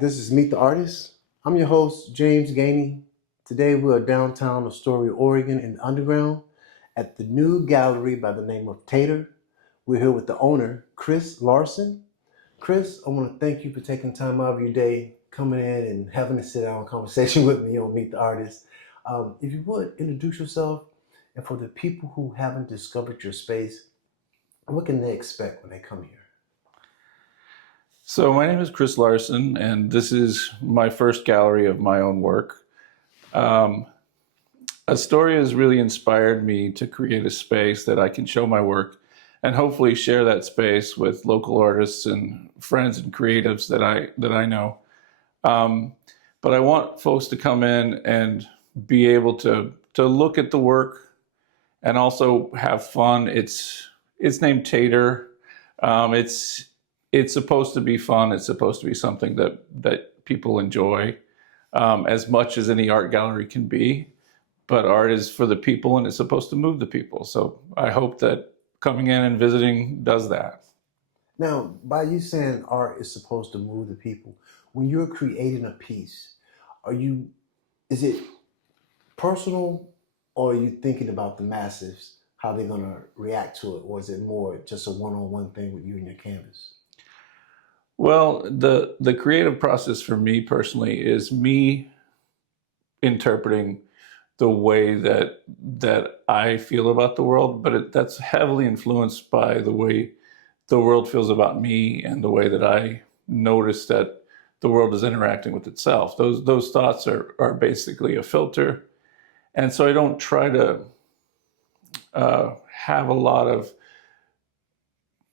This is Meet the Artist. I'm your host, James Gainey. Today we are downtown Astoria, Oregon in the Underground at the new gallery by the name of Tater. We're here with the owner, Chris Larson. Chris, I want to thank you for taking time out of your day, coming in and having a sit-down conversation with me on Meet the Artist. If you would, introduce yourself, and for the people who haven't discovered your space, what can they expect when they come here? So my name is Chris Larson, and this is my first gallery of my own work. Astoria has really inspired me to create a space that I can show my work and hopefully share that space with local artists and friends and creatives that I know. But I want folks to come in and be able to look at the work and also have fun. It's named Tater. It's supposed to be fun. It's supposed to be something that people enjoy as much as any art gallery can be. But art is for the people, and it's supposed to move the people. So I hope that coming in and visiting does that. Now, by you saying art is supposed to move the people, when you're creating a piece, is it personal, or are you thinking about the masses, how they're gonna react to it, or is it more just a one-on-one thing with you and your canvas? Well, the creative process for me personally is me interpreting the way that I feel about the world, but that's heavily influenced by the way the world feels about me and the way that I notice that the world is interacting with itself. Those thoughts are basically a filter, and so I don't try to have a lot of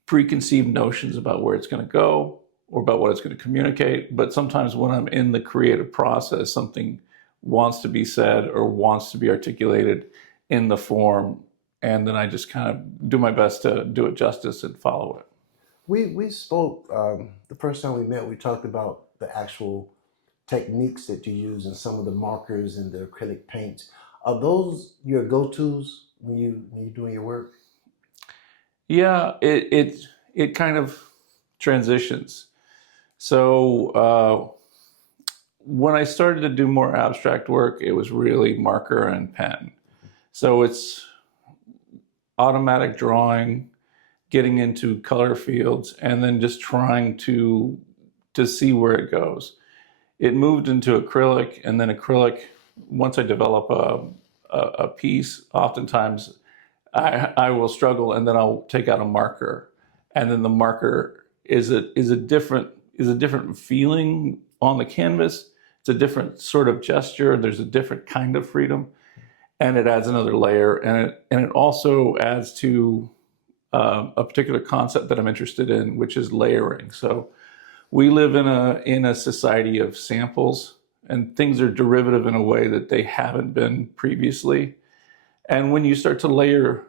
preconceived notions about where it's going to go or about what it's going to communicate. But sometimes when I'm in the creative process, something wants to be said or wants to be articulated in the form, and then I just kind of do my best to do it justice and follow it. We spoke the first time we met. We talked about the actual techniques that you use and some of the markers and the acrylic paints. Are those your go-tos when you're doing your work? Yeah, it kind of transitions. So when I started to do more abstract work, it was really marker and pen. So it's automatic drawing, getting into color fields, and then just trying to see where it goes. It moved into acrylic, and then acrylic, once I develop a piece, oftentimes I will struggle, and then I'll take out a marker, and then the marker is a different feeling on the canvas. It's a different sort of gesture. There's a different kind of freedom, and it adds another layer, and it also adds to a particular concept that I'm interested in, which is layering. So we live in a society of samples, and things are derivative in a way that they haven't been previously. And when you start to layer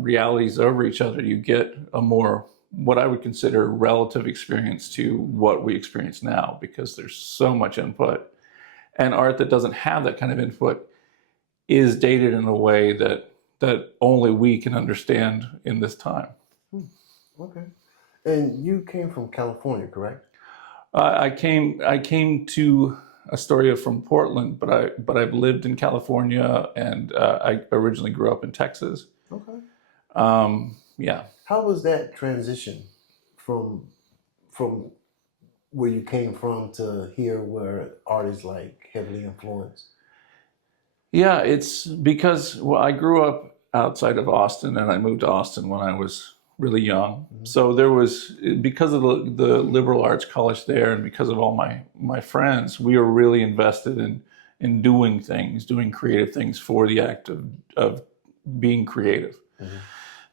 realities over each other, you get a more, what I would consider, relative experience to what we experience now, because there's so much input. And art that doesn't have that kind of input is dated in a way that only we can understand in this time. Okay. And you came from California, correct? I came to Astoria from Portland, but I've lived in California, and I originally grew up in Texas. Okay. Yeah. How was that transition from where you came from to here, where art is like heavily influenced? Yeah, it's because, well, I grew up outside of Austin, and I moved to Austin when I was really young. Mm-hmm. So there was, because of the liberal arts college there, and because of all my friends, we were really invested in doing things, doing creative things for the act of being creative. Mm-hmm.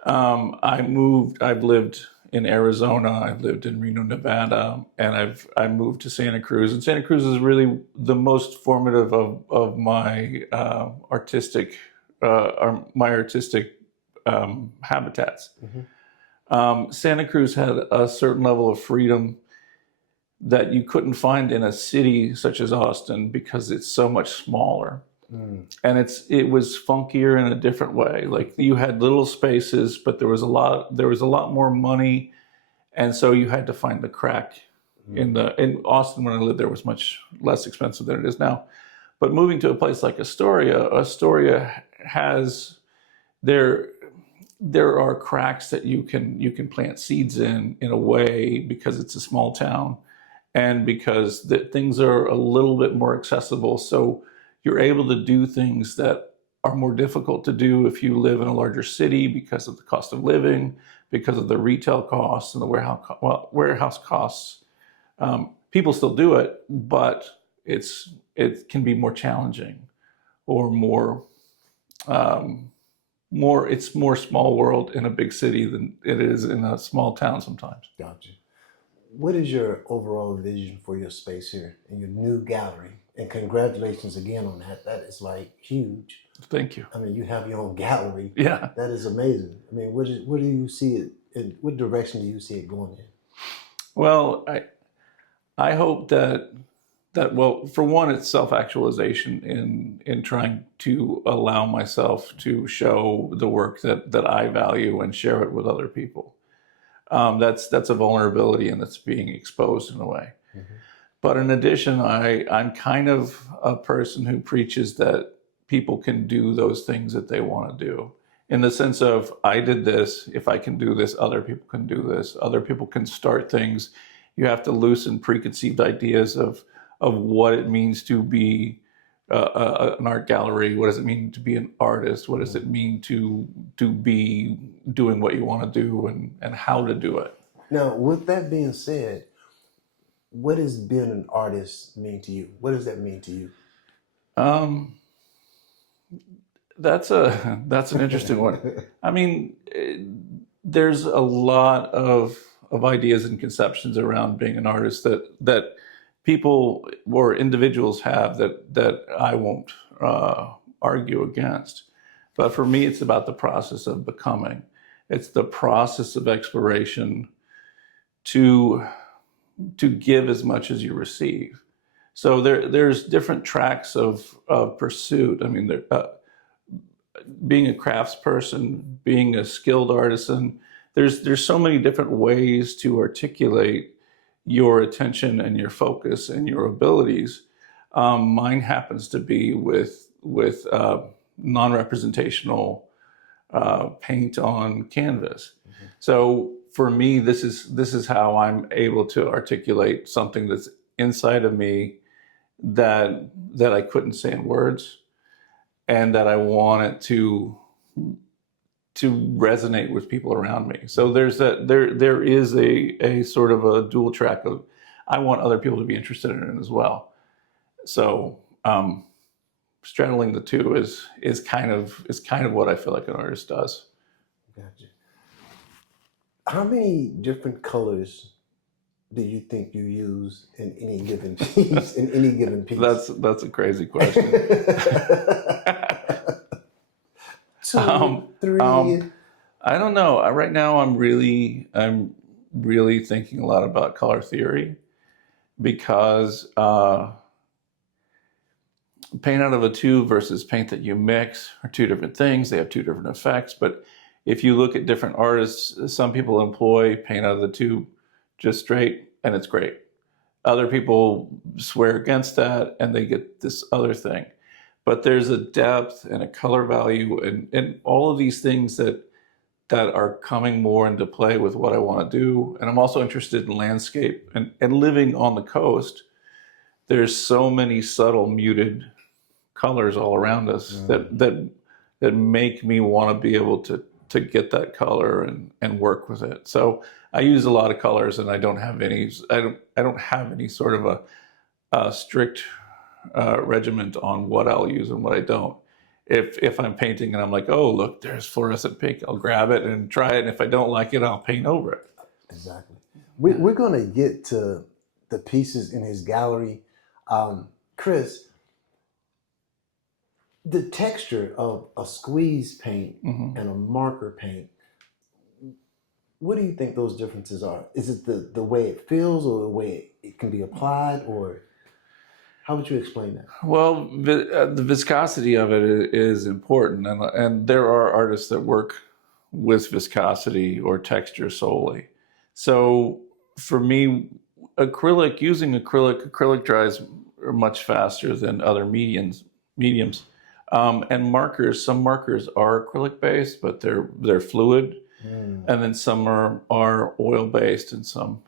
I've lived in Arizona, I've lived in Reno, Nevada, and I moved to Santa Cruz. And Santa Cruz is really the most formative of my artistic habitats. Mm-hmm. Santa Cruz had a certain level of freedom that you couldn't find in a city such as Austin, because it's so much smaller. And it was funkier in a different way. Like, you had little spaces, but there was a lot more money, and so you had to find the crack In Austin, when I lived there, was much less expensive than it is now. But moving to a place like Astoria has there there are cracks that you can plant seeds in a way, because it's a small town and because things are a little bit more accessible. So you're able to do things that are more difficult to do if you live in a larger city, because of the cost of living, because of the retail costs and the warehouse costs. People still do it, but it can be more challenging, or it's more small world in a big city than it is in a small town sometimes. Gotcha. What is your overall vision for your space here in your new gallery? And congratulations again on that. That is like huge. Thank you. I mean, you have your own gallery. Yeah. That is amazing. I mean, what do you see it in? What direction do you see it going in? Well, I hope that well, for one, it's self-actualization in trying to allow myself to show the work that I value and share it with other people. That's a vulnerability, and that's being exposed in a way. Mm-hmm. But in addition, I'm kind of a person who preaches that people can do those things that they want to do. In the sense of, I did this, if I can do this, other people can do this. Other people can start things. You have to loosen preconceived ideas of what it means to be an art gallery. What does it mean to be an artist? What does it mean to be doing what you want to do, and how to do it? Now, with that being said, what does being an artist mean to you? What does that mean to you? That's an interesting one. I mean, there's a lot of ideas and conceptions around being an artist that people or individuals have that I won't argue against. But for me, it's about the process of becoming. It's the process of exploration to give as much as you receive. So there's different tracks of pursuit. I mean, being a craftsperson, being a skilled artisan, there's so many different ways to articulate your attention and your focus and your abilities. Mine happens to be with non-representational paint on canvas. Mm-hmm. So for me, this is how I'm able to articulate something that's inside of me that I couldn't say in words, and that I want it to resonate with people around me. So there is a sort of a dual track of, I want other people to be interested in it as well. So straddling the two is kind of what I feel like an artist does. Gotcha. How many different colors do you think you use in any given piece? That's a crazy question. 2, 3. I don't know. Right now, I'm really thinking a lot about color theory, because paint out of a tube versus paint that you mix are two different things. They have two different effects. But if you look at different artists, some people employ paint out of the tube just straight, and it's great. Other people swear against that, and they get this other thing. But there's a depth and a color value and all of these things that are coming more into play with what I want to do. And I'm also interested in landscape, and living on the coast. There's so many subtle muted colors all around us that make me want to be able to get that color and work with it. So I use a lot of colors, and I don't have any sort of a strict regiment on what I'll use and what I don't. If I'm painting and I'm like, oh, look, there's fluorescent pink, I'll grab it and try it. And if I don't like it, I'll paint over it. Exactly. We're going to get to the pieces in his gallery. Chris, the texture of a squeeze paint and a marker paint, what do you think those differences are? Is it the way it feels, or the way it can be applied, or how would you explain that? Well, the viscosity of it is important, and there are artists that work with viscosity or texture solely. So for me, acrylic dries much faster than other mediums. And markers, some markers are acrylic based, but they're fluid, and then some are oil based, and some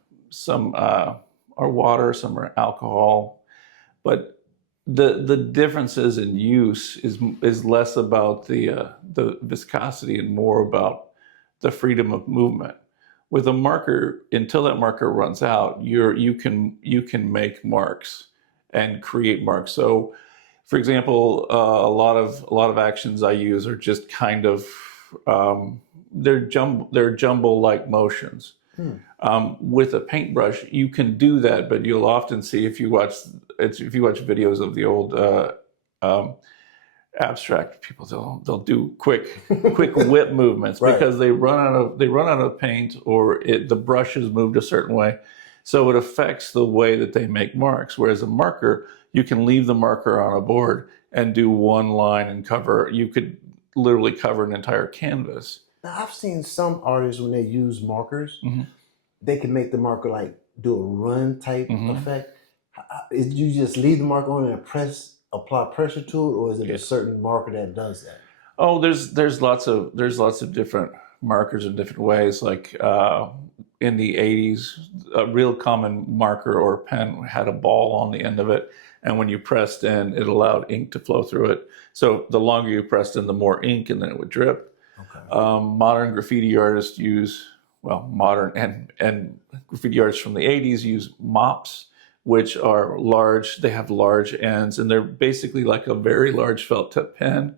are water, some are alcohol. But the differences in use is less about the viscosity and more about the freedom of movement. With a marker, until that marker runs out, you can make marks and create marks. So, for example, a lot of actions I use are just kind of they're jumble like motions. With a paintbrush, you can do that, but you'll often see if you watch videos of the old abstract people, they'll do quick whip movements Right. because they run out of paint, or the brush is moved a certain way, so it affects the way that they make marks. Whereas a marker, you can leave the marker on a board and do one line and cover. You could literally cover an entire canvas. Now, I've seen some artists when they use markers, Mhm. they can make the marker like do a run type Mhm. effect. Is you just leave the marker on and apply pressure to it, or is it a Yes. certain marker that does that? Oh, there's lots of different markers in different ways. Like in the 80s, a real common marker or pen had a ball on the end of it, and when you pressed in, it allowed ink to flow through it. So the longer you pressed in, the more ink, and then it would drip. Okay. Modern graffiti artists and graffiti artists from the 80s use mops, which are large. They have large ends, and they're basically like a very large felt tip pen.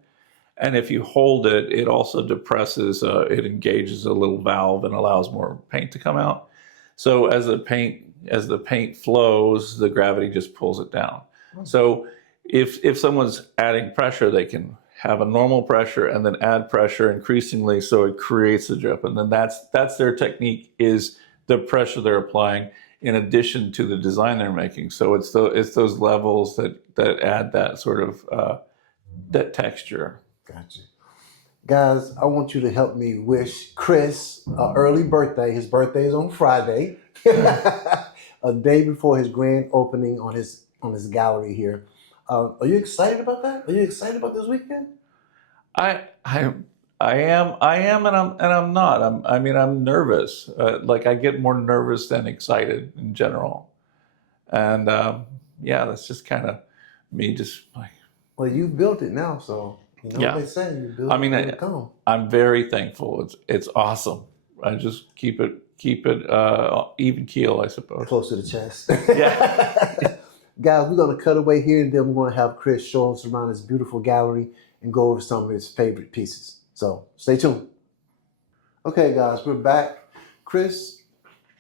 And if you hold it, it also depresses, it engages a little valve and allows more paint to come out. So as the paint flows, the gravity just pulls it down. So if someone's adding pressure, they can have a normal pressure and then add pressure increasingly, so it creates a drip. And then that's their technique, is the pressure they're applying in addition to the design they're making. So it's those levels that add that sort of that texture. Gotcha. Guys, I want you to help me wish Chris an early birthday. His birthday is on Friday, a day before his grand opening on his gallery here. Are you excited about that? Are you excited about this weekend? I am, and I'm not. I'm nervous. Like, I get more nervous than excited in general, and yeah, that's just kind of me. Just like, Well, you built it now, so you know Yeah. what they say. You built I mean, it, it'll come. I'm very thankful. It's awesome. I just keep it even keel, I suppose. Close to the chest. Yeah. Guys, we're going to cut away here, and then we're going to have Chris show us around his beautiful gallery and go over some of his favorite pieces. So stay tuned. Okay, guys, we're back. Chris,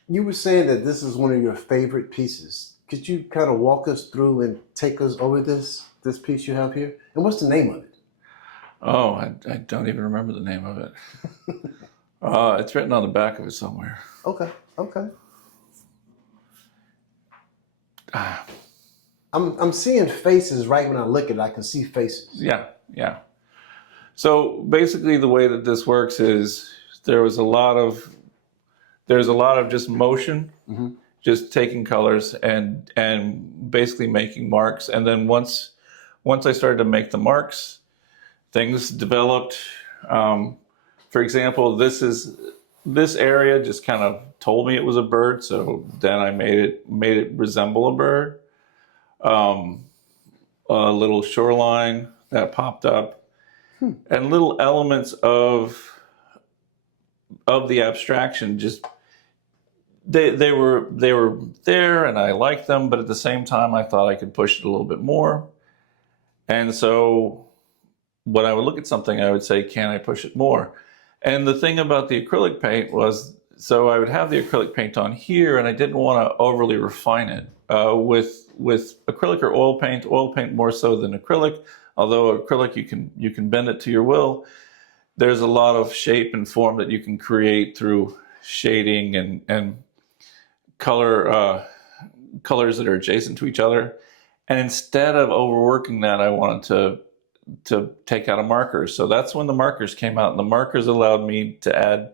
you were saying that this is one of your favorite pieces. Could you kind of walk us through and take us over this piece you have here? And what's the name of it? Oh, I don't even remember the name of it. It's written on the back of it somewhere. Okay. I'm seeing faces right when I look at it. I can see faces. Yeah. So basically, the way that this works is there's a lot of just motion, just taking colors and basically making marks. And then once I started to make the marks, things developed. For example, this area just kind of told me it was a bird, so then I made it resemble a bird. A little shoreline that popped up, and little elements of the abstraction. Just they were there, and I liked them, but at the same time, I thought I could push it a little bit more. And so, when I would look at something, I would say, "Can I push it more?" And the thing about the acrylic paint was, so I would have the acrylic paint on here, and I didn't want to overly refine it. With acrylic or oil paint more so than acrylic, although acrylic you can bend it to your will. There's a lot of shape and form that you can create through shading and colors that are adjacent to each other. And instead of overworking that, I wanted to take out a marker. So that's when the markers came out, and the markers allowed me to add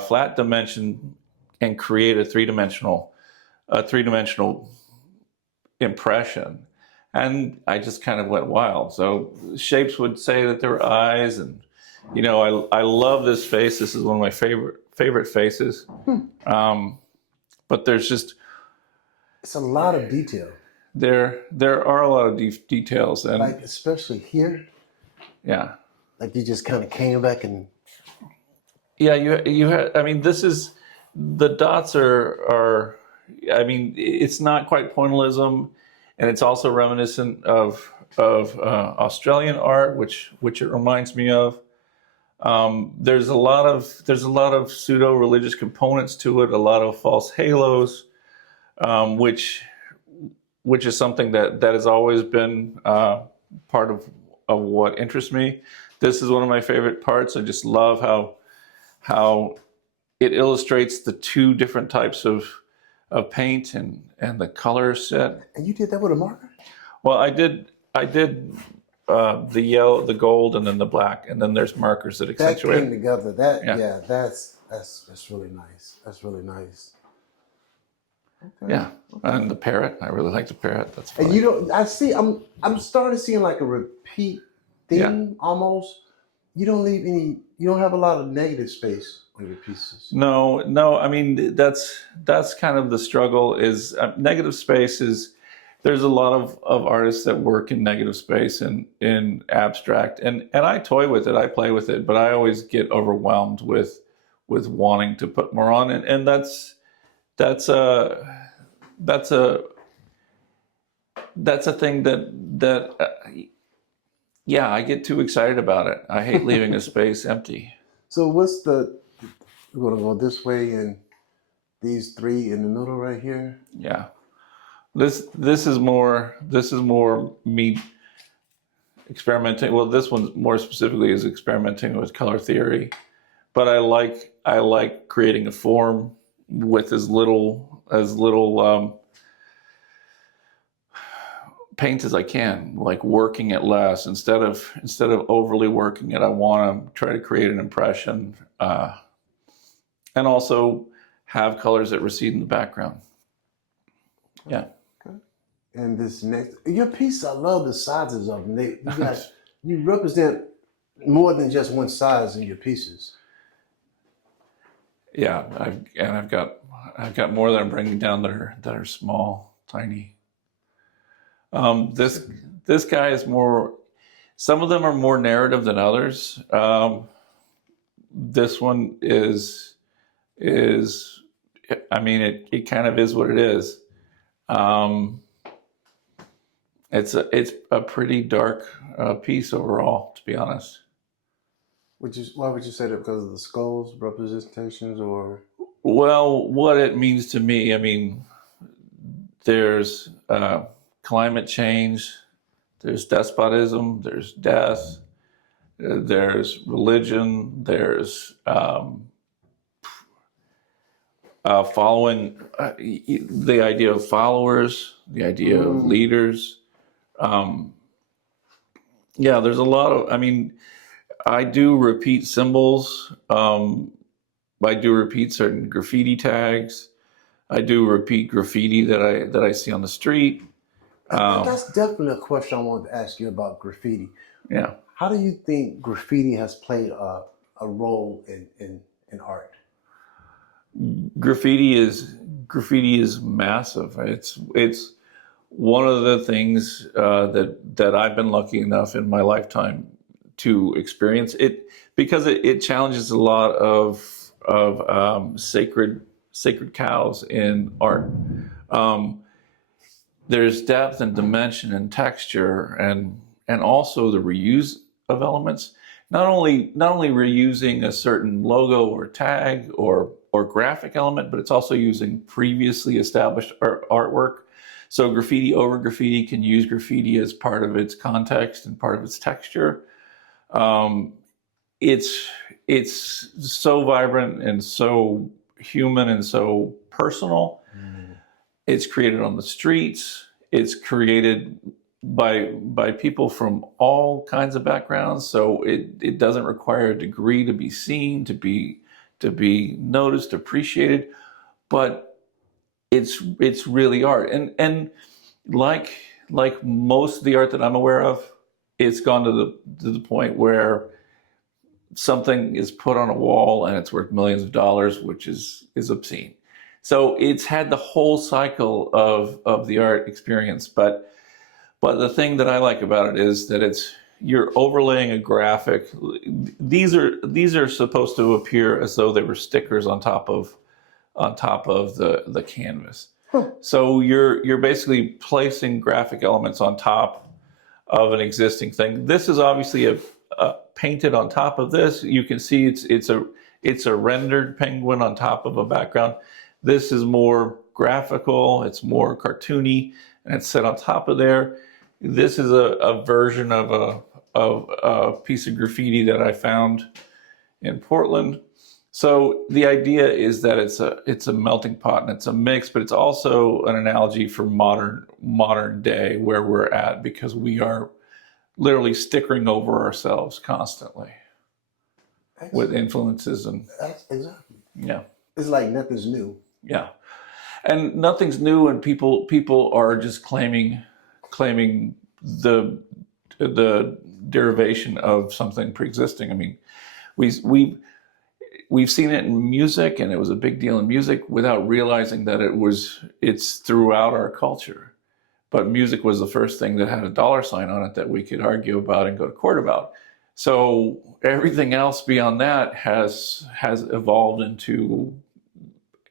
flat dimension and create a three-dimensional a three-dimensional impression. And I just kind of went wild. So shapes would say that there were eyes, and I love this face. This is one of my favorite faces. But there's just It's a lot of detail. there are a lot of details, and Like especially here, yeah, like you just kind of came back and yeah. You had. I mean, this is the dots are. I mean, it's not quite pointillism, and it's also reminiscent of Australian art, which it reminds me of. There's a lot of pseudo religious components to it, a lot of false halos, which is something that has always been part of what interests me. This is one of my favorite parts. I just love how it illustrates the two different types of paint and the color set. you did that with a marker? Well, I did the yellow, the gold, and then the black, and then there's markers that That accentuate. came together. Yeah. That's really nice. That's really nice. Okay. Yeah, and the parrot. I really like the parrot. That's funny. And you don't. I see. I'm starting to seeing like a repeat theme almost. You don't leave any. You don't have a lot of negative space on your pieces. No. I mean, that's kind of the struggle. Is negative space is. There's a lot of artists that work in negative space and in abstract, and I toy with it. I play with it, but I always get overwhelmed with wanting to put more on it, and that's a thing that I get too excited about it. I hate leaving a space empty. So what's the? We're gonna go this way, and these three in the middle right here. Yeah, this is more me experimenting. Well, this one more specifically is experimenting with color theory, but I like creating a form with as little paint as I can, like working it less instead of overly working it. I want to try to create an impression, and also have colors that recede in the background. Yeah. Okay. And this next, your piece, I love the sizes of them. You represent more than just one size in your pieces. Yeah, I've got more that I'm bringing down that are small, tiny. This guy is more. Some of them are more narrative than others. This one is. I mean, it kind of is what it is. It's a pretty dark piece overall, to be honest. Why would you say that? Because of the skulls representations, or? Well, what it means to me, I mean, there's climate change, there's despotism, there's death, there's religion, there's following, the idea of followers, the idea of leaders. Yeah, there's a lot of, I mean, I do repeat symbols. I do repeat certain graffiti tags. I do repeat graffiti that I see on the street. That's definitely a question I wanted to ask you about graffiti. Yeah. How do you think graffiti has played a role in art? Graffiti is massive. It's one of the things that I've been lucky enough in my lifetime to experience it, because it challenges a lot of sacred cows in art. There's depth and dimension and texture and also the reuse of elements. Not only reusing a certain logo or tag or graphic element, but it's also using previously established artwork. So graffiti over graffiti can use graffiti as part of its context and part of its texture. It's so vibrant and so human and so personal. It's created on the streets. It's created by people from all kinds of backgrounds. So it doesn't require a degree to be seen, to be noticed, appreciated. But it's really art. And like most of the art that I'm aware of, it's gone to the point where something is put on a wall and it's worth millions of dollars, which is obscene. So it's had the whole cycle of the art experience. But the thing that I like about it is that you're overlaying a graphic. These are supposed to appear as though they were stickers on top of the canvas. Huh. So you're basically placing graphic elements on top of an existing thing. This is obviously a painted on top of this. You can see it's a rendered penguin on top of a background. This is more graphical, it's more cartoony, and it's set on top of there. This is a version of a piece of graffiti that I found in Portland. So the idea is that it's a melting pot and it's a mix, but it's also an analogy for modern day where we're at, because we are literally stickering over ourselves constantly. Excellent. With influences and exactly. Yeah. It's like nothing's new. Yeah. And nothing's new, and people are just claiming the derivation of something pre-existing. I mean, we've seen it in music, and it was a big deal in music without realizing that it's throughout our culture. But music was the first thing that had a dollar sign on it that we could argue about and go to court about. So everything else beyond that has evolved into,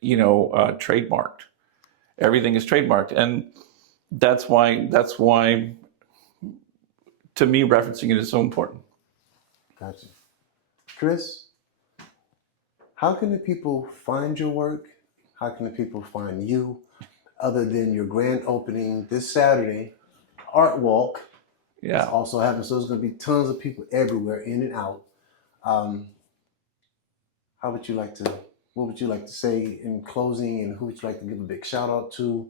trademarked. Everything is trademarked, and that's why to me referencing it is so important. Gotcha. Chris, how can the people find your work? How can the people find you, other than your grand opening this Saturday, Art Walk? Yeah. It's also happening, so there's going to be tons of people everywhere, in and out. What would you like to say in closing, and who would you like to give a big shout out to?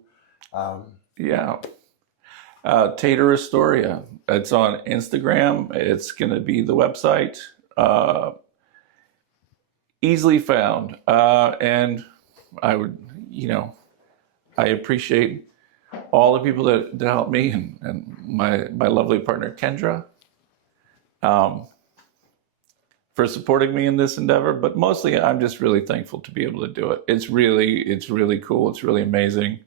Tater Astoria. It's on Instagram. It's going to be the website. Easily found. And I would, I appreciate all the people that helped me, and my lovely partner Kendra, for supporting me in this endeavor. But mostly I'm just really thankful to be able to do it. It's really cool. It's really amazing.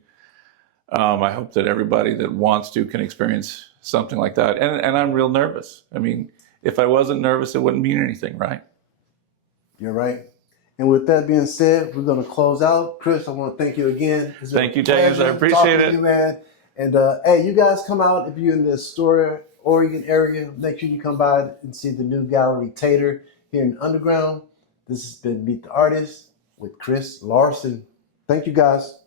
I hope that everybody that wants to can experience something like that. And I'm real nervous. I mean, if I wasn't nervous, it wouldn't mean anything, right? You're right. And with that being said, we're going to close out. Chris, I want to thank you again. Thank you, James. I appreciate it. You, man. And hey, you guys come out if you're in the Astoria, Oregon area. Make sure you come by and see the new gallery Tater here in Underground. This has been Meet the Artist with Chris Larson. Thank you, guys.